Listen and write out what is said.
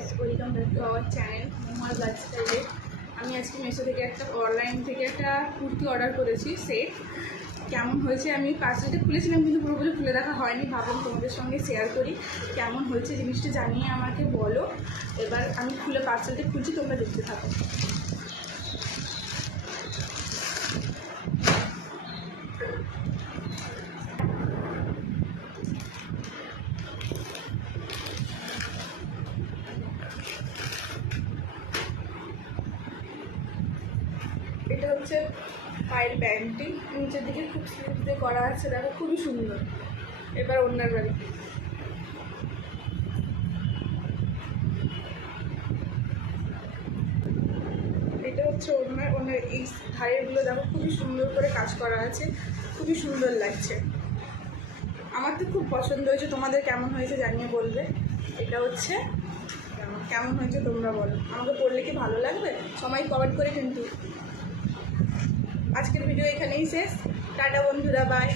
Guys, welcome back to our channel Mohammad লাইফস্টাইলে। আমি আজকে মিশো থেকে অনলাইন থেকে একটা কুর্তি অর্ডার করেছি সেট। কেমন হয়েছে আমি পার্সেলটা খুলেছিলাম কিন্তু পুরোপুরি খুলে দেখা হয়নি, ভাবলাম তোমাদের সঙ্গে শেয়ার করি কেমন হয়েছে জিনিসটা জানিয়ে আমাকে বলো। এবার আমি খুলে পার্সেলটা খুলছি, তোমরা দেখতে থাকো। এটা হচ্ছে পায়ের প্যান্টটি, নিচের দিকে খুব স্লিপ দিয়ে করা আছে, দেখো খুবই সুন্দর। এবার ওনার বাড়ি, এটা হচ্ছে ওনার এই ধারেরগুলো দেখো খুবই সুন্দর করে কাজ করা আছে, খুবই সুন্দর লাগছে। আমার তো খুব পছন্দ হয়েছে, তোমাদের কেমন হয়েছে জানিয়ে বলবে। এটা হচ্ছে কেমন হয়েছে তোমরা বলো, আমাকে পড়লে কি ভালো লাগবে? সবাই কমেন্ট করে কিন্তু। আজকের ভিডিও এখানেই শেষ, টাটা বন্ধুরা, বাই।